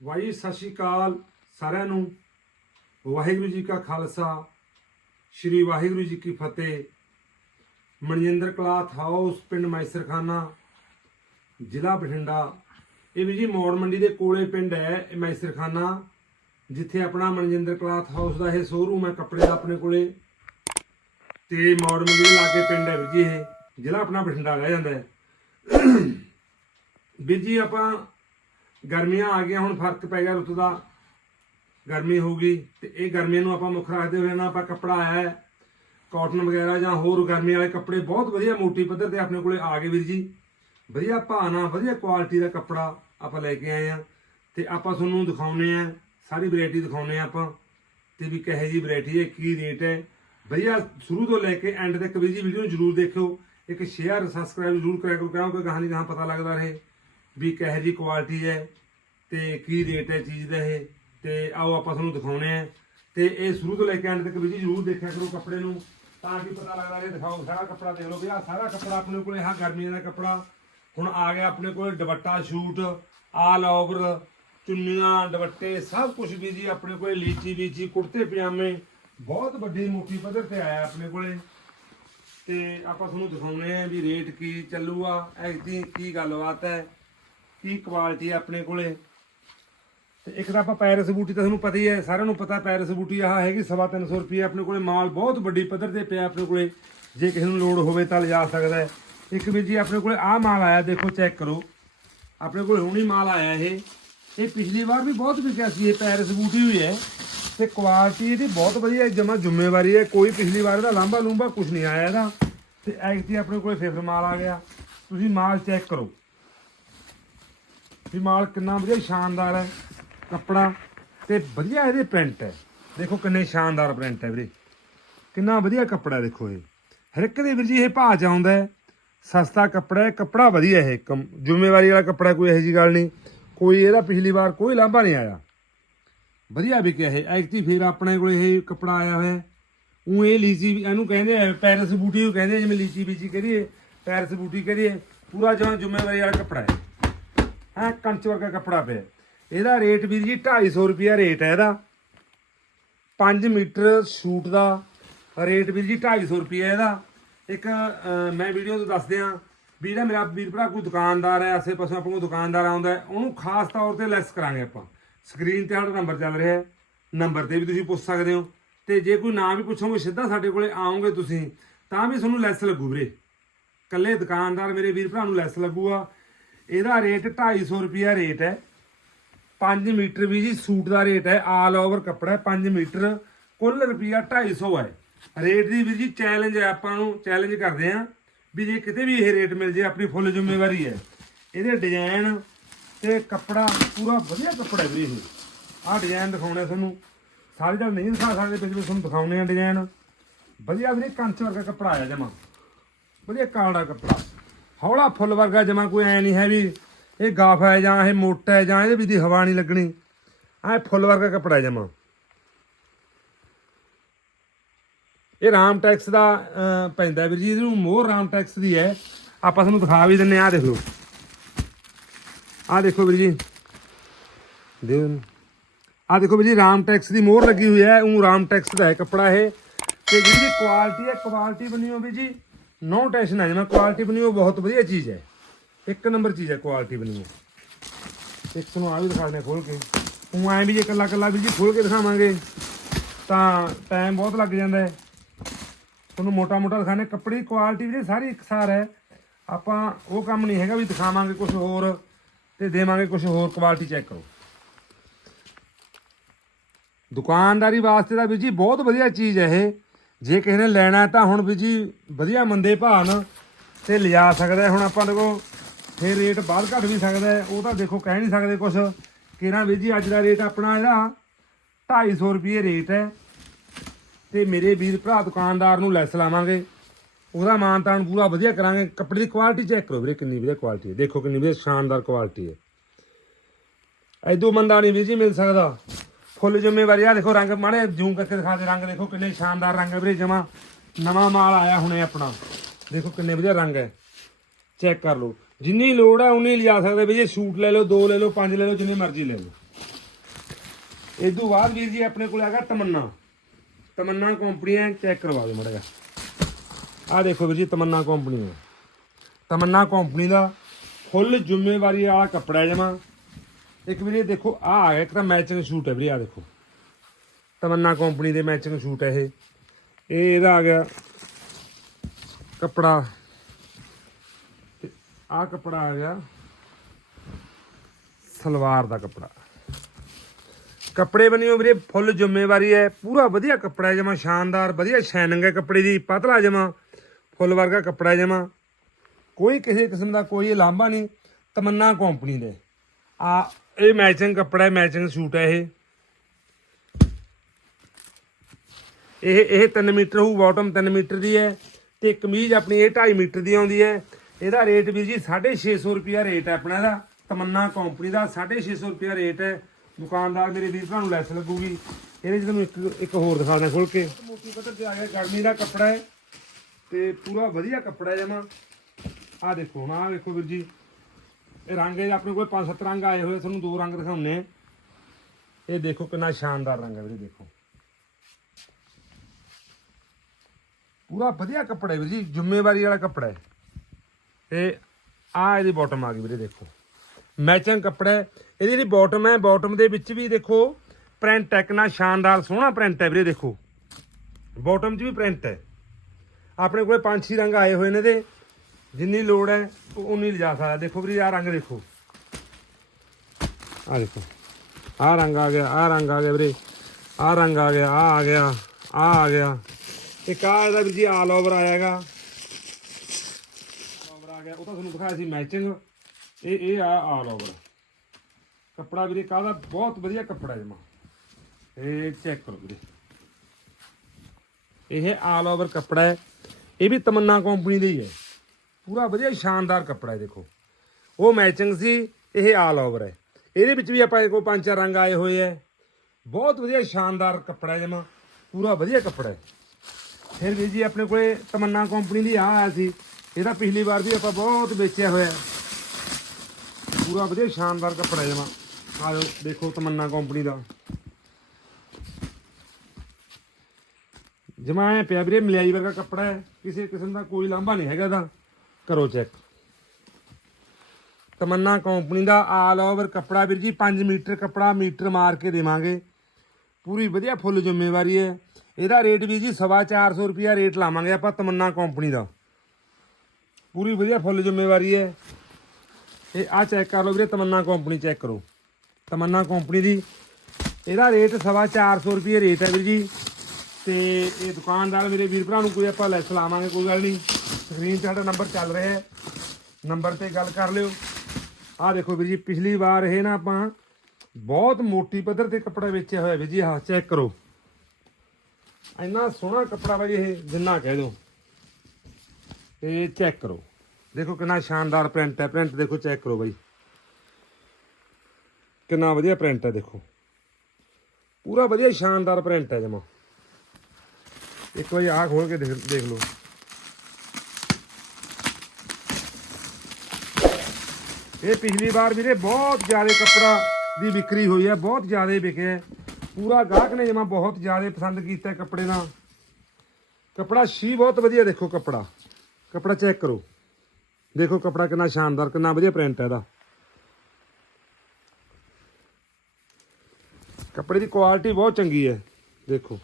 ਵਾਹਿ ਸਤਿ ਸ਼੍ਰੀ ਅਕਾਲ ਸਾਰਿਆਂ ਨੂੰ। ਵਾਹਿਗੁਰੂ ਜੀ ਕਾ ਖਾਲਸਾ, ਸ੍ਰੀ ਵਾਹਿਗੁਰੂ ਜੀ ਕੀ ਫਤਿਹ। ਮਨਜਿੰਦਰ ਕਲਾਥ ਹਾਊਸ, ਪਿੰਡ ਮੈਸਰਖਾਨਾ, ਜ਼ਿਲ੍ਹਾ ਬਠਿੰਡਾ। ਇਹ ਵੀ ਜੀ ਮੌੜ ਮੰਡੀ ਦੇ ਕੋਲੇ ਪਿੰਡ ਹੈ ਇਹ ਮੈਸਰਖਾਨਾ, ਜਿੱਥੇ ਆਪਣਾ ਮਨਜਿੰਦਰ ਕਲਾਥ ਹਾਊਸ ਦਾ ਇਹ ਸ਼ੋਰੂਮ ਹੈ ਕੱਪੜੇ ਦਾ ਆਪਣੇ ਕੋਲੇ। ਤੇ ਮੌੜ ਮੰਡੀ ਦੇ ਲਾਗੇ ਪਿੰਡ ਹੈ ਵੀਰ ਜੀ ਇਹ, ਜ਼ਿਲ੍ਹਾ ਆਪਣਾ ਬਠਿੰਡਾ ਰਹਿ ਜਾਂਦਾ ਹੈ। ਵੀਰ ਜੀ ਆਪਾਂ ਗਰਮੀਆਂ ਆ ਗਈਆਂ, ਹੁਣ ਫ਼ਰਕ ਪੈ ਗਿਆ ਰੁੱਤ ਦਾ। ਗਰਮੀ ਹੋ ਗਈ ਤੇ ਇਹ ਗਰਮੀਆਂ ਨੂੰ ਆਪਾਂ ਮੁੱਖ ਰੱਖਦੇ ਹੋਏ ਨਾ, ਆਪਾਂ ਕੱਪੜਾ ਆਇਆ ਹੈ ਕਾਟਨ ਵਗੈਰਾ ਜਾਂ ਹੋਰ ਗਰਮੀ ਵਾਲੇ ਕੱਪੜੇ ਬਹੁਤ ਵਧੀਆ ਮੋਟੀ ਪੱਧਰ ਤੇ ਆਪਣੇ ਕੋਲੇ ਆ ਗਏ ਵੀਰ ਜੀ। ਵਧੀਆ ਭਾਅ ਵਧੀਆ ਕੁਆਲਿਟੀ ਦਾ ਕੱਪੜਾ ਆਪਾਂ ਲੈ ਕੇ ਆਏ ਆ ਤੇ ਆਪਾਂ ਤੁਹਾਨੂੰ ਦਿਖਾਉਨੇ ਆ ਸਾਰੀ ਵੈਰਾਈਟੀ ਦਿਖਾਉਨੇ ਆ ਆਪਾਂ। ਤੇ ਵੀ ਕਿਹੋ ਜੀ ਵੈਰਾਈਟੀ ਹੈ, ਕੀ ਰੇਟ ਹੈ। ਵਧੀਆ ਸ਼ੁਰੂ ਤੋਂ ਲੈ ਕੇ ਐਂਡ ਤੱਕ ਵੀਰ ਜੀ ਵੀਡੀਓ ਨੂੰ ਜਰੂਰ ਦੇਖਿਓ। ਇੱਕ ਸ਼ੇਅਰ ਸਬਸਕ੍ਰਾਈਬ ਜਰੂਰ ਕਰਿਆ ਕਰੋ, ਕਿਉਂਕਿ ਕਹਾਣੀ ਕਹਾਂ ਪਤਾ ਲੱਗਦਾ ਰਹੇ। ਵੀ ਕਿਹੋ ਜੀ ਕੁਆਲਿਟੀ ਹੈ ਤੇ ਕੀ ਰੇਟ ਹੈ ਚੀਜ਼ ਦਾ ਇਹ, ਤੇ ਆਓ ਆਪਾਂ ਤੁਹਾਨੂੰ ਦਿਖਾਉਣੇ ਆ ਤੇ ਇਹ ਸ਼ੁਰੂ ਤੋਂ ਲੈ ਕੇ ਐਂਡ ਤੱਕ ਵੀ ਜੀ ਜਰੂਰ ਦੇਖਿਆ ਕਰੋ ਕੱਪੜੇ ਨੂੰ, ਤਾਂ ਕਿ ਪਤਾ ਲੱਗਦਾ ਰਹੇ ਦਿਖਾਓ, ਸਾਰਾ ਕੱਪੜਾ ਦੇਖ ਲਓ ਵੀ ਆਹ ਸਾਰਾ ਕੱਪੜਾ ਆਪਣੇ ਕੋਲੇ, ਆਹ ਗਰਮੀਆਂ ਦਾ ਕੱਪੜਾ। ਹੁਣ ਆ ਗਿਆ ਆਪਣੇ ਕੋਲ ਦੁਪੱਟਾ, ਸ਼ੂਟ ਆਲ ਓਵਰ ਚੁੰਨੀਆਂ, ਦੁਪੱਟੇ, ਸਭ ਕੁਝ ਵੀ ਜੀ ਆਪਣੇ ਕੋਲੇ, ਲੀਚੀ ਲੀਚੀ ਕੁੜਤੇ, ਪਜਾਮੇ, ਬਹੁਤ ਵੱਡੀ ਮੋਟੀ ਪੱਧਰ ਤੇ ਆਇਆ ਆਪਣੇ ਕੋਲੇ। ਤੇ ਆਪਾਂ ਤੁਹਾਨੂੰ ਦਿਖਾਉਣੇ ਆ ਵੀ ਰੇਟ ਕੀ ਚੱਲੂਗਾ ਐਕਦੀ ਕੀ ਗੱਲਬਾਤ ਹੈ। ਕੀ ਕੁਆਲਿਟੀ ਹੈ ਆਪਣੇ ਕੋਲੇ? ਤੇ ਇੱਕ ਤਾਂ ਆਪਾਂ ਪੈਰਿਸ ਬੂਟੀ ਤਾਂ ਤੁਹਾਨੂੰ ਪਤਾ ਹੀ ਹੈ, ਸਾਰਿਆਂ ਨੂੰ ਪਤਾ ਪੈਰਿਸ ਬੂਟੀ ਆਹ ਹੈਗੀ 350 ਰੁਪਏ ਆਪਣੇ ਕੋਲੇ ਮਾਲ ਬਹੁਤ ਵੱਡੀ ਪੱਧਰ ਤੇ ਪਿਆ ਆਪਣੇ ਕੋਲੇ। ਜੇ ਕਿਸੇ ਨੂੰ ਲੋੜ ਹੋਵੇ ਤਾਂ ਲਿਜਾ ਸਕਦਾ ਹੈ। ਇੱਕ ਵੀ ਜੀ, ਆਪਣੇ ਕੋਲੇ ਆਹ ਮਾਲ ਆਇਆ, ਦੇਖੋ ਚੈੱਕ ਕਰੋ। ਆਪਣੇ ਕੋਲ ਹੁਣੀ ਮਾਲ ਆਇਆ ਇਹ। ਇਹ ਪਿਛਲੀ ਵਾਰ ਵੀ ਬਹੁਤ ਵਿਕਿਆ ਸੀ, ਇਹ ਪੈਰਿਸ ਬੂਟੀ ਹੋਈ ਹੈ। ਤੇ ਕੁਆਲਿਟੀ ਇਹਦੀ ਬਹੁਤ ਵਧੀਆ ਹੈ, ਜਮਾ ਜ਼ਿੰਮੇਵਾਰੀ ਹੈ। ਕੋਈ ਪਿਛਲੀ ਵਾਰ ਦਾ ਲਾਂਬਾ ਲੂੰਬਾ ਕੁਝ ਨਹੀਂ ਆਇਆ ਇਹਦਾ। ਤੇ ਐਕਟੀ ਆਪਣੇ ਕੋਲੇ ਫੇਫਰ ਮਾਲ ਆ ਗਿਆ। ਤੁਸੀਂ ਮਾਲ ਚੈੱਕ ਕਰੋ। ਵੀ ਮਾਲ ਕਿੰਨਾ ਵਧੀਆ ਸ਼ਾਨਦਾਰ ਹੈ, ਕੱਪੜਾ ਤੇ ਵਧੀਆ ਇਹਦੇ ਪ੍ਰਿੰਟ ਹੈ। ਦੇਖੋ ਕਿੰਨੇ ਸ਼ਾਨਦਾਰ ਪ੍ਰਿੰਟ ਹੈ ਵੀਰੇ। ਕਿੰਨਾ ਵਧੀਆ ਕੱਪੜਾ ਦੇਖੋ ਇਹ। ਹਰ ਇੱਕ ਦੇ ਵੀਰ ਜੀ ਇਹ ਭਾਅ ਚ ਆਉਂਦਾ ਹੈ, ਸਸਤਾ ਕੱਪੜਾ ਹੈ, ਕੱਪੜਾ ਵਧੀਆ ਇਹ ਕਮ- ਜ਼ਿੰਮੇਵਾਰੀ ਵਾਲਾ ਕੱਪੜਾ ਕੋਈ ਇਹੋ ਜੀ ਗੱਲ ਨਹੀਂ। ਕੋਈ ਇਹਦਾ ਪਿਛਲੀ ਵਾਰ ਕੋਈ ਲਾਂਭਾ ਨਹੀਂ ਆਇਆ। ਵਧੀਆ ਵਿਕਿਆ ਇਹ। ਐਕਟੀ ਫੇਰ ਆਪਣੇ ਕੋਲ ਇਹ ਕੱਪੜਾ ਆਇਆ ਹੋਇਆ ਉਹ ਇਹ ਲੀਚੀ ਇਹਨੂੰ ਕਹਿੰਦੇ ਆ, ਪੈਰਿਸ ਬੂਟੀ ਨੂੰ ਕਹਿੰਦੇ ਜਿਵੇਂ ਲੀਚੀ ਬੀਚੀ ਕਰੀਏ, ਪੈਰਸ ਬੂਟੀ ਕਰੀਏ। ਪੂਰਾ ਜਮਾਂ ਜ਼ਿੰਮੇਵਾਰੀ ਵਾਲਾ ਕੱਪੜਾ ਹੈ। ਹੈ ਕੰਚ ਵਰਗਾ ਕੱਪੜਾ ਪਿਆ। ਇਹਦਾ ਰੇਟ ਵੀਰ ਜੀ 250 ਰੁਪਿਆ ਰੇਟ ਹੈ ਇਹਦਾ। 5 ਮੀਟਰ ਸੂਟ ਦਾ ਰੇਟ ਵੀਰ ਜੀ 250 ਰੁਪਿਆ ਇਹਦਾ। ਇੱਕ ਮੈਂ ਵੀਡੀਓ ਤੋਂ ਦੱਸ ਦਿਆਂ ਵੀ ਜਿਹੜਾ ਮੇਰਾ ਵੀਰ ਭਰਾ ਕੋਈ ਦੁਕਾਨਦਾਰ ਹੈ, ਆਸੇ ਪਾਸੇ ਆਪਾਂ ਨੂੰ ਦੁਕਾਨਦਾਰ ਆਉਂਦਾ ਉਹਨੂੰ ਖਾਸ ਤੌਰ ਤੇ ਲੈਸ ਕਰਾਂਗੇ ਆਪਾਂ। ਸਕਰੀਨ ਤੇ ਸਾਡਾ ਨੰਬਰ ਚੱਲ ਰਿਹਾ ਹੈ। ਨੰਬਰ ਤੇ ਵੀ ਤੁਸੀਂ ਪੁੱਛ ਸਕਦੇ ਹੋ। ਤੇ ਜੇ ਕੋਈ ਨਾ ਵੀ ਪੁੱਛੋਗੇ, ਸਿੱਧਾ ਸਾਡੇ ਕੋਲੇ ਆਓਗੇ ਤੁਸੀਂ, ਤਾਂ ਵੀ ਤੁਹਾਨੂੰ ਲੈਸ ਲੱਗੂ ਵੀਰੇ। ਕੱਲੇ ਦੁਕਾਨਦਾਰ ਮੇਰੇ ਵੀਰ ਭਰਾ ਨੂੰ ਲੈਸ ਲੱਗੂਗਾ। ਇਹਦਾ ਰੇਟ 250 ਰੁਪਿਆ ਰੇਟ ਹੈ। 5 ਮੀਟਰ ਵੀ ਜੀ ਸੂਟ ਦਾ ਰੇਟ ਹੈ ਆਲ ਓਵਰ ਕੱਪੜਾ ਹੈ 5 ਮੀਟਰ, ਕੁੱਲ ਰੁਪਿਆ 250 ਹੈ। ਰੇਟ ਦੀ ਵੀ ਜੀ ਚੈਲੰਜ ਹੈ, ਆਪਾਂ ਨੂੰ ਚੈਲੰਜ ਕਰਦੇ ਆ ਵੀ ਜੇ ਕਿਤੇ ਵੀ ਇਹ ਰੇਟ ਮਿਲ ਜੇ, ਆਪਣੀ ਫੁੱਲ ਜ਼ਿੰਮੇਵਾਰੀ ਹੈ। ਇਹਦੇ ਡਿਜ਼ਾਈਨ ਤੇ ਕੱਪੜਾ, ਪੂਰਾ ਵਧੀਆ ਕੱਪੜਾ ਵੀ ਇਹ ਆਹ ਡਿਜ਼ਾਈਨ ਦਿਖਾਉਣੇ ਆ ਤੁਹਾਨੂੰ। ਸਾਰੇ ਜਣ ਨਹੀਂ ਦਿਖਾ ਸਕਦੇ, ਪਿਛਲੇ ਤੁਹਾਨੂੰ ਦਿਖਾਉਣੇ ਆ ਡਿਜ਼ਾਈਨ ਵਧੀਆ ਵੀਰੇ ਕੰਚ ਵਰਗਾ ਕੱਪੜਾ ਆਇਆ ਜਮਾ। ਵਧੀਆ ਕਾਲਾ ਕੱਪੜਾ। ਹੌਲਾ ਫੁੱਲ ਵਰਗਾ ਜਮਾ ਕੋਈ ਐ ਨਹੀਂ ਹੈ ਵੀ ਇਹ ਗਾਫ ਹੈ ਜਾਂ ਇਹ ਮੋਟਾ ਹੈ ਜਾਂ ਇਹਦੇ ਵਿੱਚ ਦੀ ਹਵਾ ਨਹੀਂ ਲੱਗਣੀ। ਐ ਫੁੱਲ ਵਰਗਾ ਕੱਪੜਾ ਜਮਾ। ਇਹ ਰਾਮ ਟੈਕਸ ਦਾ ਪੈਂਦਾ ਵੀਰ ਜੀ, ਇਹਨੂੰ ਮੋਹਰ ਰਾਮ ਟੈਕਸ ਦੀ ਹੈ। ਆਪਾਂ ਤੁਹਾਨੂੰ ਦਿਖਾ ਵੀ ਦਿੰਨੇ ਆ ਦੇਖੋ। ਆ ਦੇਖੋ ਵੀਰ ਜੀ। ਦੇ ਆ ਦੇਖੋ ਵੀਰ ਜੀ, ਰਾਮ ਟੈਕਸ ਦੀ ਮੋਹਰ ਲੱਗੀ ਹੋਈ ਹੈ। ਉਹ ਰਾਮ ਟੈਕਸ ਦਾ ਹੈ ਕੱਪੜਾ ਇਹ। ਤੇ ਜਿਹੜੀ ਕੁਆਲਿਟੀ ਹੈ ਕੁਆਲਿਟੀ ਬਣੀ ਹੋਈ ਵੀ ਜੀ। ਨੋ ਟੈਸ਼ਨ ਹੈ, ਜਿਵੇਂ ਕੁਆਲਿਟੀ ਬਣੀ ਉਹ ਬਹੁਤ ਵਧੀਆ ਚੀਜ਼ ਹੈ। ਇੱਕ ਨੰਬਰ ਚੀਜ਼ ਹੈ ਕੁਆਲਿਟੀ ਬਣੀ ਹੈ ਇੱਕ ਨੂੰ ਆ ਵੀ ਦਿਖਾਣੇ ਖੋਲ ਕੇ। ਉਹ ਐਂ ਵੀ ਜੇ ਕੱਲਾ ਕੱਲਾ ਵੀ ਜੀ ਖੋਲ ਕੇ ਦਿਖਾਵਾਂਗੇ, ਤਾਂ ਟਾਈਮ ਬਹੁਤ ਲੱਗ ਜਾਂਦਾ ਹੈ। ਤੁਹਾਨੂੰ ਮੋਟਾ ਮੋਟਾ ਦਿਖਾਣੇ ਕੱਪੜੇ ਦੀ ਕੁਆਲਿਟੀ ਵੀ ਸਾਰੀ ਇਕਸਾਰ ਹੈ। ਆਪਾਂ ਉਹ ਕੰਮ ਨਹੀਂ ਹੈਗਾ ਵੀ ਦਿਖਾਵਾਂਗੇ ਕੁਝ ਹੋਰ ਤੇ ਦੇਵਾਂਗੇ ਕੁਝ ਹੋਰ ਕੁਆਲਿਟੀ ਚੈੱਕ ਕਰੋ। ਦੁਕਾਨਦਾਰੀ ਵਾਸਤੇ ਤਾਂ ਵੀਰ ਜੀ ਬਹੁਤ ਵਧੀਆ ਚੀਜ਼ ਹੈ ਇਹ। ਜੇ ਕਿਸੇ ਨੇ ਲੈਣਾ ਤਾਂ ਹੁਣ ਵੀਰ ਜੀ ਵਧੀਆ ਮੰਦੇ ਭਾਅ ਨਾਲ ਤੇ ਲਿਜਾ ਸਕਦਾ ਹੁਣ ਆਪਾਂ ਦੇਖੋ, ਫੇਰ ਰੇਟ ਬਾਹਰ ਘਟ ਵੀ ਸਕਦਾ ਉਹ ਤਾਂ ਦੇਖੋ, ਕਹਿ ਨਹੀਂ ਸਕਦੇ ਕੁਝ ਕਿਹੜਾ ਵੀਰ ਜੀ, ਅੱਜ ਦਾ ਰੇਟ ਆਪਣਾ ਇਹਦਾ 250 ਰੁਪਏ ਰੇਟ ਹੈ। ਤੇ ਮੇਰੇ ਵੀਰ ਭਰਾ ਦੁਕਾਨਦਾਰ ਨੂੰ ਲੈਸ ਲਾਵਾਂਗੇ। ਉਹਦਾ ਮਾਨਤਾਨ ਪੂਰਾ ਵਧੀਆ ਕਰਾਂਗੇ। ਕੱਪੜੇ ਦੀ ਕੁਆਲਿਟੀ ਚੈੱਕ ਕਰੋ ਵੀਰੇ, ਕਿੰਨੀ ਵਧੀਆ ਕੁਆਲਿਟੀ ਹੈ। ਦੇਖੋ ਕਿੰਨੀ ਵਧੀਆ ਸ਼ਾਨਦਾਰ ਕੁਆਲਿਟੀ ਹੈ। ਐਦੋ ਮੰਦਾ ਨਹੀਂ ਵੀਰ ਜੀ ਮਿਲ ਸਕਦਾ। ਫੁੱਲ ਜ਼ਿੰਮੇਵਾਰੀ ਆ ਦੇਖੋ ਰੰਗ, ਮਾੜੇ ਜੂਮ ਕਰਕੇ ਦਿਖਾ ਦੇ, ਰੰਗ ਦੇਖੋ ਕਿੰਨੇ ਸ਼ਾਨਦਾਰ ਰੰਗ ਵੀਰੇ, ਜਮਾ ਨਵਾਂ ਮਾਲ ਆਇਆ ਹੁਣੇ ਆਪਣਾ। ਦੇਖੋ ਕਿੰਨੇ ਵਧੀਆ ਰੰਗ ਹੈ। ਚੈੱਕ ਕਰ ਲਓ, ਜਿੰਨੀ ਲੋੜ ਹੈ ਉਨੀ ਲਿਆ ਸਕਦੇ ਵੀ ਜੇ ਸੂਟ ਲੈ ਲਓ, ਦੋ ਲੈ ਲਓ, ਪੰਜ ਲੈ ਲਓ, ਜਿੰਨੇ ਮਰਜ਼ੀ ਲੈ ਲਓ। ਇਸ ਤੋਂ ਬਾਅਦ ਵੀਰ ਜੀ ਆਪਣੇ ਕੋਲ ਹੈਗਾ ਤਮੰਨਾ। ਤਮੰਨਾ ਕੰਪਨੀ ਹੈ ਚੈੱਕ ਕਰਵਾ ਦਿਓ ਮੜਾ ਜਾ ਆ ਦੇਖੋ ਵੀਰ ਜੀ, ਤਮੰਨਾ ਕੰਪਨੀ ਹੈ। ਤਮੰਨਾ ਕੰਪਨੀ ਦਾ ਫੁੱਲ ਜ਼ਿੰਮੇਵਾਰੀ ਵਾਲਾ ਕੱਪੜਾ ਜਮਾ। ਇੱਕ ਵੀਰੇ ਦੇਖੋ ਆ ਆ ਗਿਆ, ਇੱਕ ਤਾਂ ਮੈਚਿੰਗ ਸੂਟ ਹੈ ਵੀਰੇ ਆ ਦੇਖੋ। ਤਮੰਨਾ ਕੰਪਨੀ ਦੇ ਮੈਚਿੰਗ ਸੂਟ ਹੈ ਇਹ। ਇਹ ਇਹਦਾ ਆ ਗਿਆ ਕੱਪੜਾ। ਆ ਕੱਪੜਾ ਆ ਗਿਆ ਸਲਵਾਰ ਦਾ ਕੱਪੜਾ। ਕੱਪੜੇ ਬਣਿਓ ਵੀਰੇ, ਫੁੱਲ ਜ਼ਿੰਮੇਵਾਰੀ ਹੈ। ਪੂਰਾ ਵਧੀਆ ਕੱਪੜਾ ਜਮਾ, ਸ਼ਾਨਦਾਰ, ਵਧੀਆ ਸ਼ਾਈਨਿੰਗ ਹੈ ਕੱਪੜੇ ਦੀ, ਪਤਲਾ ਜਮਾ, ਫੁੱਲ ਵਰਗਾ ਕੱਪੜਾ ਜਮਾ। ਕੋਈ ਕਿਸੇ ਕਿਸਮ ਦਾ ਕੋਈ ਲਾਂਭਾ ਨਹੀਂ ਤਮੰਨਾ ਕੰਪਨੀ ਦੇ। ਆ ਇਹ ਮੈਚਿੰਗ ਕੱਪੜਾ ਮੈਚਿੰਗ ਸੂਟ ਹੈ ਇਹ। ਇਹ ਇਹ 3 ਮੀਟਰ ਹੋਊ ਬਾਟਮ 3 ਮੀਟਰ ਦੀ ਹੈ ਤੇ ਕਮੀਜ਼ ਆਪਣੀ ਇਹ 2.5 ਮੀਟਰ ਦੀ ਆਉਂਦੀ ਹੈ। ਇਹਦਾ ਰੇਟ ਵੀਰ ਜੀ 650 ਰੁਪਿਆ ਰੇਟ ਹੈ ਆਪਣਾ ਦਾ ਤਮੰਨਾ ਕੰਪਨੀ ਦਾ 650 ਰੁਪਿਆ ਰੇਟ ਹੈ। ਦੁਕਾਨਦਾਰ ਮੇਰੇ ਵੀਰ ਭਰਾ ਨੂੰ ਲੈਸ ਲੱਗੂਗੀ। ਇਹਦੇ 'ਚ ਤੁਹਾਨੂੰ ਇੱਕ ਇੱਕ ਹੋਰ ਦਿਖਾ ਦਿਆਂ ਖੋਲ ਕੇ। ਮੋਟੀ ਪੱਧਰ ਤੇ ਆ ਗਿਆ ਗਰਮੀ ਦਾ ਕੱਪੜਾ ਹੈ ਤੇ ਪੂਰਾ ਵਧੀਆ ਕੱਪੜਾ ਹੈ ਜਮਾ। ਆ ਦੇਖੋ, ਹੁਣ ਆਹ ਦੇਖੋ ਵੀਰ ਜੀ। ਇਹ ਰੰਗ ਇਹ ਆਪਣੇ ਕੋਲ ਪੰਜ ਸੱਤ ਰੰਗ ਆਏ ਹੋਏ ਤੁਹਾਨੂੰ ਦੋ ਰੰਗ ਦਿਖਾਉਣੇ ਇਹ ਦੇਖੋ ਕਿੰਨਾ ਸ਼ਾਨਦਾਰ ਰੰਗ ਹੈ ਵੀਰੇ, ਦੇਖੋ। ਪੂਰਾ ਵਧੀਆ ਕੱਪੜਾ ਹੈ ਵੀਰ ਜੀ, ਜ਼ਿੰਮੇਵਾਰੀ ਵਾਲਾ ਕੱਪੜਾ ਹੈ। ਤੇ ਆ ਇਹਦੀ ਬਾਟਮ ਆ ਗਈ ਵੀਰੇ, ਦੇਖੋ। ਮੈਚਿੰਗ ਕੱਪੜਾ ਹੈ। ਇਹਦੀ ਜਿਹੜੀ ਬਾਟਮ ਹੈ ਬਾਟਮ ਦੇ ਵਿੱਚ ਵੀ ਦੇਖੋ ਪ੍ਰਿੰਟ ਹੈ, ਕਿੰਨਾ ਸ਼ਾਨਦਾਰ, ਸੋਹਣਾ ਪ੍ਰਿੰਟ ਹੈ ਵੀਰੇ, ਦੇਖੋ। ਬਾਟਮ 'ਚ ਵੀ ਪ੍ਰਿੰਟ ਹੈ। ਆਪਣੇ ਕੋਲੇ ਪੰਜ ਛੇ ਰੰਗ ਆਏ ਹੋਏ ਨੇ ਤੇ ਜਿੰਨੀ ਲੋੜ ਹੈ ਉਨੀ ਲਿਜਾ ਸਕਦਾ। ਦੇਖੋ ਵੀਰੇ, ਆਹ ਰੰਗ ਦੇਖੋ। ਆਹ ਦੇਖੋ। ਆਹ ਰੰਗ ਆ ਗਿਆ, ਆਹ ਰੰਗ ਆ ਗਿਆ ਵੀਰੇ। ਆਹ ਰੰਗ ਆ ਗਿਆ, ਆਹ ਆ ਗਿਆ, ਆਹ ਆ ਗਿਆ। ਇੱਕ ਆ ਇਹਦਾ ਵੀਰ ਜੀ ਆਲ ਓਵਰ ਆਇਆਗਾ ਓਵਰ ਆ ਗਿਆ। ਉਹ ਤਾਂ ਤੁਹਾਨੂੰ ਦਿਖਾਇਆ ਸੀ ਮੈਚਿੰਗ ਇਹ ਇਹ ਆ ਆਲ ਓਵਰ ਕੱਪੜਾ ਵੀਰੇ, ਕਾਹਦਾ? ਬਹੁਤ ਵਧੀਆ ਕੱਪੜਾ ਜਮਾ। ਇਹ ਚੈੱਕ ਕਰੋ ਵੀਰੇ। ਇਹ ਆਲ ਓਵਰ ਕੱਪੜਾ ਹੈ। ਇਹ ਵੀ ਤਮੰਨਾ ਕੰਪਨੀ ਦਾ ਹੀ ਹੈ। ਪੂਰਾ ਵਧੀਆ ਸ਼ਾਨਦਾਰ ਕੱਪੜਾ ਹੈ, ਦੇਖੋ। ਉਹ ਮੈਚਿੰਗ ਸੀ, ਇਹ ਆਲ ਓਵਰ ਹੈ। ਇਹਦੇ ਵਿੱਚ ਵੀ ਆਪਾਂ ਕੋਲ ਪੰਜ ਚਾਰ ਰੰਗ ਆਏ ਹੋਏ ਹੈ। ਬਹੁਤ ਵਧੀਆ ਸ਼ਾਨਦਾਰ ਕੱਪੜਾ ਹੈ, ਜਮਾ। ਪੂਰਾ ਵਧੀਆ ਕੱਪੜਾ ਹੈ। ਫਿਰ ਵੀ ਜੀ, ਆਪਣੇ ਕੋਲੇ ਤਮੰਨਾ ਕੰਪਨੀ ਦੀ ਆ ਆਇਆ ਸੀ। ਇਹਦਾ ਪਿਛਲੀ ਵਾਰ ਵੀ ਆਪਾਂ ਬਹੁਤ ਵੇਚਿਆ ਹੋਇਆ ਪੂਰਾ ਵਧੀਆ ਸ਼ਾਨਦਾਰ ਕੱਪੜਾ ਹੈ, ਜਮਾ। ਆਜੋ ਦੇਖੋ ਤਮੰਨਾ ਕੰਪਨੀ ਦਾ। ਜਮਾ ਐ ਪਿਆ ਵੀਰੇ ਮਲਿਆਈ ਵਰਗਾ ਕੱਪੜਾ ਹੈ। ਕਿਸੇ ਕਿਸਮ ਦਾ ਕੋਈ ਲਾਂਭਾ ਨਹੀਂ ਹੈਗਾ ਇਹਦਾ। ਕਰੋ ਚੈੱਕ ਤਮੰਨਾ ਕੰਪਨੀ ਦਾ ਆਲ ਓਵਰ ਕੱਪੜਾ ਵੀਰ ਜੀ 5 ਮੀਟਰ ਕੱਪੜਾ ਮੀਟਰ ਮਾਰ ਕੇ ਦੇਵਾਂਗੇ। ਪੂਰੀ ਵਧੀਆ ਫੁੱਲ ਜ਼ਿੰਮੇਵਾਰੀ ਹੈ। ਇਹਦਾ ਰੇਟ ਵੀ ਜੀ, ਸਵਾ 400 ਰੁਪਿਆ ਰੇਟ ਲਾਵਾਂਗੇ ਆਪਾਂ ਤਮੰਨਾ ਕੰਪਨੀ ਦਾ। ਪੂਰੀ ਵਧੀਆ ਫੁੱਲ ਜ਼ਿੰਮੇਵਾਰੀ ਹੈ। ਇਹ ਆ ਚੈੱਕ ਕਰ ਲਓ ਵੀਰੇ, ਤਮੰਨਾ ਕੰਪਨੀ ਚੈੱਕ ਕਰੋ। ਤਮੰਨਾ ਕੰਪਨੀ ਦੀ ਇਹਦਾ ਰੇਟ ਸਵਾ 400 ਰੁਪਏ ਰੇਟ ਹੈ ਵੀਰ ਜੀ। ਤੇ ਇਹ ਦੁਕਾਨਦਾਰ ਮੇਰੇ ਵੀਰ ਭਰਾ ਨੂੰ ਕੋਈ ਆਪਾਂ ਲੈਸ ਲਾਵਾਂਗੇ, ਕੋਈ ਗੱਲ ਨਹੀਂ। ਸਕਰੀਨ 'ਤੇ ਸਾਡਾ ਨੰਬਰ ਚੱਲ ਰਿਹਾ ਹੈ। ਨੰਬਰ ਤੇ ਗੱਲ ਕਰ ਲਿਓ। ਆਹ ਦੇਖੋ ਵੀਰ ਜੀ, ਪਿਛਲੀ ਵਾਰ ਇਹ ਨਾ ਆਪਾਂ ਬਹੁਤ ਮੋਟੀ ਪੱਧਰ ਤੇ ਕੱਪੜਾ ਵੇਚਿਆ ਹੋਇਆ ਵੀਰ ਜੀ, ਆਹ ਚੈੱਕ ਕਰੋ। ਇੰਨਾ ਸੋਹਣਾ ਕੱਪੜਾ ਵਾ ਜੀ ਇਹ, ਜਿੰਨਾ ਕਹਿ ਦੋ ਇਹ ਚੈੱਕ ਕਰੋ। ਦੇਖੋ ਕਿੰਨਾ ਸ਼ਾਨਦਾਰ ਪ੍ਰਿੰਟ ਹੈ। ਪ੍ਰਿੰਟ ਦੇਖੋ ਚੈੱਕ ਕਰੋ ਬਾਈ। ਕਿੰਨਾ ਵਧੀਆ ਪ੍ਰਿੰਟ ਹੈ ਦੇਖੋ। ਪੂਰਾ ਵਧੀਆ ਸ਼ਾਨਦਾਰ ਪ੍ਰਿੰਟ ਹੈ ਜਮਾ। ਇੱਕ ਵਾਰੀ ਆਹ ਖੋਲ ਕੇ ਦੇਖ ਦੇਖ ਲਓ। ਇਹ ਪਿਛਲੀ ਵਾਰ ਵੀਰੇ ਬਹੁਤ ਜ਼ਿਆਦਾ ਕੱਪੜਾ ਦੀ ਵਿਕਰੀ ਹੋਈ ਹੈ, ਬਹੁਤ ਜ਼ਿਆਦਾ ਵਿਕਿਆ ਪੂਰਾ ਗਾਹਕ ਨੇ ਜਮਾ ਬਹੁਤ ਜ਼ਿਆਦਾ ਪਸੰਦ ਕੀਤਾ ਕੱਪੜੇ ਦਾ ਕੱਪੜਾ ਸੀ ਬਹੁਤ ਵਧੀਆ ਦੇਖੋ ਕੱਪੜਾ। ਕੱਪੜਾ ਚੈੱਕ ਕਰੋ। ਦੇਖੋ ਕੱਪੜਾ ਕਿੰਨਾ ਸ਼ਾਨਦਾਰ, ਕਿੰਨਾ ਵਧੀਆ ਪ੍ਰਿੰਟ ਹੈ ਇਹਦਾ। ਕੱਪੜੇ ਦੀ ਕੁਆਲਿਟੀ ਬਹੁਤ ਚੰਗੀ ਹੈ, ਦੇਖੋ।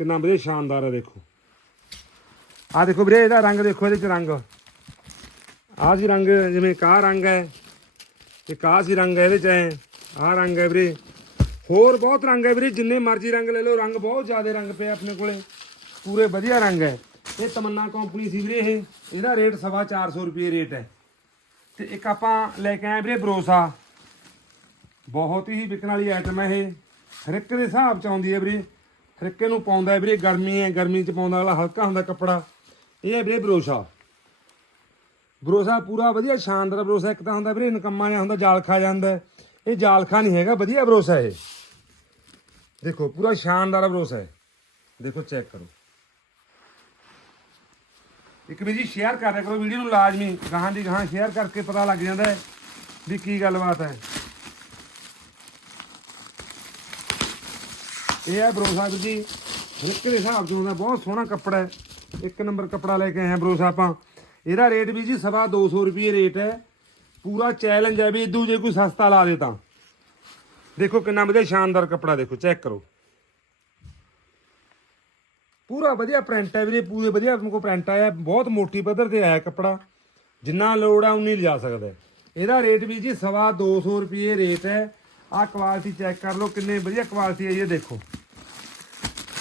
ਕਿੰਨਾ ਵਧੀਆ ਸ਼ਾਨਦਾਰ ਹੈ ਦੇਖੋ। ਆਹ ਦੇਖੋ ਵੀਰੇ, ਇਹਦਾ ਰੰਗ ਦੇਖੋ, ਇਹਦੇ ਚ ਰੰਗ। ਆਹ ਜੀ ਰੰਗ ਜਿਵੇਂ ਕਾਹ ਰੰਗ ਹੈ, ਤੇ ਕਾਹ ਸੀ ਰੰਗ ਹੈ ਇਹਦੇ ਚ ਹੈ ਆਹ ਰੰਗ ਹੈ ਵੀਰੇ। ਹੋਰ ਬਹੁਤ ਰੰਗ ਹੈ ਵੀਰੇ, ਜਿੰਨੇ ਮਰਜ਼ੀ ਰੰਗ ਲੈ ਲਓ, ਰੰਗ ਬਹੁਤ ਜ਼ਿਆਦਾ ਰੰਗ ਪਏ ਆਪਣੇ ਕੋਲੇ। ਪੂਰੇ ਵਧੀਆ ਰੰਗ ਹੈ। ਇਹ ਤਮੰਨਾ ਕੰਪਨੀ ਸੀ ਵੀਰੇ ਇਹ। ਇਹਦਾ ਰੇਟ ਸਵਾ 400 ਰੁਪਏ ਰੇਟ ਹੈ। ਤੇ ਇੱਕ ਆਪਾਂ ਲੈ ਕੇ ਆਏ ਵੀਰੇ ਬਰੋਸਾ। ਬਹੁਤ ਹੀ ਵਿਕਣ ਵਾਲੀ ਆਈਟਮ ਹੈ ਇਹ। ਹਰ ਇੱਕ ਦੇ ਹਿਸਾਬ ਚ ਆਉਂਦੀ ਹੈ ਵੀਰੇ। ਹਰ ਨੂੰ ਪਾਉਂਦਾ ਵੀਰੇ, ਗਰਮੀ ਹੈ, ਗਰਮੀ ਚ ਪਾਉਂਦਾ ਵਾਲਾ ਹਲਕਾ ਹੁੰਦਾ ਕੱਪੜਾ। ਇਹ ਹੈ ਵੀਰੇ ਬਰੋਸਾ। ਬਰੋਸਾ ਪੂਰਾ ਵਧੀਆ ਸ਼ਾਨਦਾਰ ਬਰੋਸਾ ਇੱਕ ਤਾਂ ਹੁੰਦਾ ਵੀਰੇ ਨਕੰਮਾ ਜਿਹਾ ਹੁੰਦਾ, ਜਾਲ ਖਾ ਜਾਂਦਾ ਇਹ ਜਾਲ ਖਾ ਨਹੀਂ ਹੈਗਾ, ਵਧੀਆ ਬਰੋਸਾ ਇਹ। ਦੇਖੋ, ਪੂਰਾ ਸ਼ਾਨਦਾਰ ਬਰੋਸਾ ਹੈ। ਦੇਖੋ, ਚੈੱਕ ਕਰੋ। ਇੱਕ ਵੀ ਜੀ ਸ਼ੇਅਰ ਕਰ ਦਿਆ ਕਰੋ, ਵੀਡੀਓ ਨੂੰ ਲਾਜ਼ਮੀ। ਗਾਹਾਂ ਦੀ ਗਾਹਾਂ ਸ਼ੇਅਰ ਕਰਕੇ ਪਤਾ ਲੱਗ ਜਾਂਦਾ ਵੀ ਕੀ ਗੱਲਬਾਤ ਹੈ। ਇਹ ਹੈ ਬਰੋਸਾ ਵੀਰ ਜੀ। ਰਿਕ ਦੇ ਹਿਸਾਬ ਤੋਂ ਹੁੰਦਾ ਬਹੁਤ ਸੋਹਣਾ ਕੱਪੜਾ ਹੈ। ਇੱਕ ਨੰਬਰ ਕੱਪੜਾ ਲੈ ਕੇ ਆਏ ਹਾਂ ਬਰੋਸਾ ਆਪਾਂ। ਇਹਦਾ ਰੇਟ ਵੀ ਜੀ ਸਵਾ 200 ਰੁਪਏ ਰੇਟ ਹੈ। ਪੂਰਾ ਚੈਲੰਜ ਹੈ ਵੀ ਇਦੂ ਜੇ ਕੋਈ ਸਸਤਾ ਲਾ ਦੇ ਤਾਂ। ਦੇਖੋ ਕਿੰਨਾ ਵਧੀਆ ਸ਼ਾਨਦਾਰ ਕੱਪੜਾ ਦੇਖੋ ਚੈੱਕ ਕਰੋ। ਪੂਰਾ ਵਧੀਆ ਪ੍ਰਿੰਟ ਹੈ ਵੀਰੇ, ਪੂਰੇ ਵਧੀਆ ਆਪਣੇ ਪ੍ਰਿੰਟ ਆਇਆ। ਬਹੁਤ ਮੋਟੀ ਪੱਧਰ ਤੇ ਆਇਆ ਕੱਪੜਾ। ਜਿੰਨਾ ਲੋੜ ਆ ਉਨੀ ਲਿਜਾ ਸਕਦਾ ਇਹਦਾ ਰੇਟ ਵੀ ਜੀ ਸਵਾ 200 ਰੁਪਏ ਰੇਟ ਹੈ। ਆਹ ਕੁਆਲਿਟੀ ਚੈੱਕ ਕਰ ਲਓ ਕਿੰਨੇ ਵਧੀਆ ਕੁਆਲਿਟੀ ਹੈ, ਇਹ ਦੇਖੋ।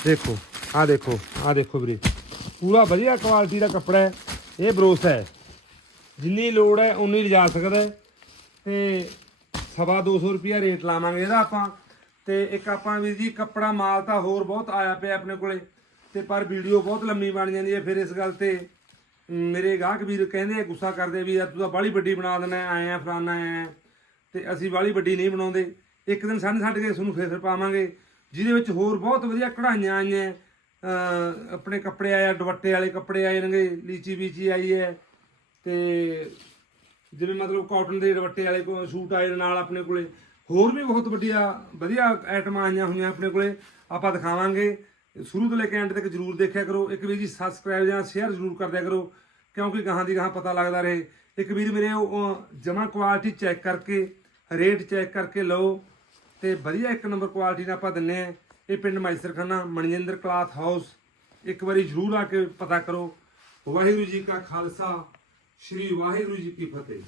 ਦੇਖੋ, ਆਹ ਦੇਖੋ ਆਹ ਦੇਖੋ ਵੀਰੇ। ਪੂਰਾ ਵਧੀਆ ਕੁਆਲਿਟੀ ਦਾ ਕੱਪੜਾ ਹੈ, ਇਹ ਭਰੋਸਾ ਹੈ। ਜਿੰਨੀ ਲੋੜ ਹੈ ਉਨੀ ਲਿਜਾ ਸਕਦਾ ਹੈ। ਤੇ ਸਵਾ 200 ਰੁਪਿਆ ਰੇਟ ਲਾਵਾਂਗੇ ਇਹਦਾ ਆਪਾਂ। ਤੇ ਇੱਕ ਆਪਾਂ ਵੀਰ ਜੀ, ਕੱਪੜਾ ਮਾਲ ਤਾਂ ਹੋਰ ਬਹੁਤ ਆਇਆ ਪਿਆ ਆਪਣੇ ਕੋਲੇ। ਤੇ ਪਰ ਵੀਡੀਓ ਬਹੁਤ ਲੰਮੀ ਬਣ ਜਾਂਦੀ ਹੈ, ਫਿਰ ਇਸ ਗੱਲ ਤੇ ਮੇਰੇ ਗਾਹਕ ਵੀਰ ਕਹਿੰਦੇ ਗੁੱਸਾ ਕਰਦੇ ਵੀ ਯਾਰ ਤੂੰ ਤਾਂ ਬਾਹਲੀ ਵੱਡੀ ਬਣਾ ਦਿੰਦਾ ਆਏ ਆ, ਫਲਾਨਾ ਆਏ ਆ। ਤੇ ਅਸੀਂ ਵਾਲੀ ਵੱਡੀ ਨਹੀਂ ਬਣਾਉਂਦੇ। ਇੱਕ ਦਿਨ ਸਾਨੂੰ ਛੱਡ ਕੇ ਤੁਹਾਨੂੰ ਫੇਰ ਪਾਵਾਂਗੇ, ਜਿਹਦੇ ਵਿੱਚ ਹੋਰ ਬਹੁਤ ਵਧੀਆ ਕਢਾਈਆਂ ਆਈਆਂ। ਆਪਣੇ ਕੱਪੜੇ ਆਏ ਆ, ਦੁਪੱਟੇ ਵਾਲੇ ਕੱਪੜੇ ਆਏ ਨੇਗੇ, ਲੀਚੀ ਬੀਚੀ ਆਈ ਹੈ। ਤੇ ਜਿਵੇਂ ਮਤਲਬ ਕਾਟਨ ਦੇ ਦੁਪੱਟੇ ਵਾਲੇ ਕੋ ਸੂਟ ਆਏ ਨੇ ਨਾਲ ਆਪਣੇ ਕੋਲੇ, ਹੋਰ ਵੀ ਬਹੁਤ ਵੱਡੀਆਂ ਵਧੀਆ ਆਈਟਮਾਂ ਆਈਆਂ ਹੋਈਆਂ ਆਪਣੇ ਕੋਲੇ, ਆਪਾਂ ਦਿਖਾਵਾਂਗੇ। ਸ਼ੁਰੂ ਤੋਂ ਲੈ ਕੇ ਐਂਡ ਤੱਕ ਜਰੂਰ ਦੇਖਿਆ ਕਰੋ। ਇੱਕ ਵੀਰ ਜੀ ਸਬਸਕ੍ਰਾਈਬ ਜਾਂ ਸ਼ੇਅਰ ਜਰੂਰ ਕਰ ਦਿਆ ਕਰੋ, ਕਿਉਂਕਿ ਗਾਹਾਂ ਦੀ ਗਾਹਾਂ ਪਤਾ ਲੱਗਦਾ ਰਹੇ। ਇੱਕ ਵੀਰ ਮੇਰੇ ਉਹ ਜਮਾ ਕੁਆਲਿਟੀ ਚੈੱਕ ਕਰਕੇ ਰੇਟ ਚੈੱਕ ਕਰਕੇ ਲਓ। ਤੇ ਵਧੀਆ ਇੱਕ ਨੰਬਰ ਕੁਆਲਿਟੀ ਦਾ ਆਪਾਂ ਦਿੰਨੇ ਆ ਇਹ ਪਿੰਡ ਮਾਈਸਰਖਾਨਾ ਮਨਜਿੰਦਰ ਕਲਾਥ ਹਾਊਸ ਇੱਕ ਵਾਰੀ ਜਰੂਰ ਆ ਕੇ ਪਤਾ ਕਰੋ। ਵਾਹਿਗੁਰੂ ਜੀ ਕਾ ਖਾਲਸਾ, ਸ੍ਰੀ ਵਾਹਿਗੁਰੂ ਜੀ ਕੀ ਫਤਿਹ।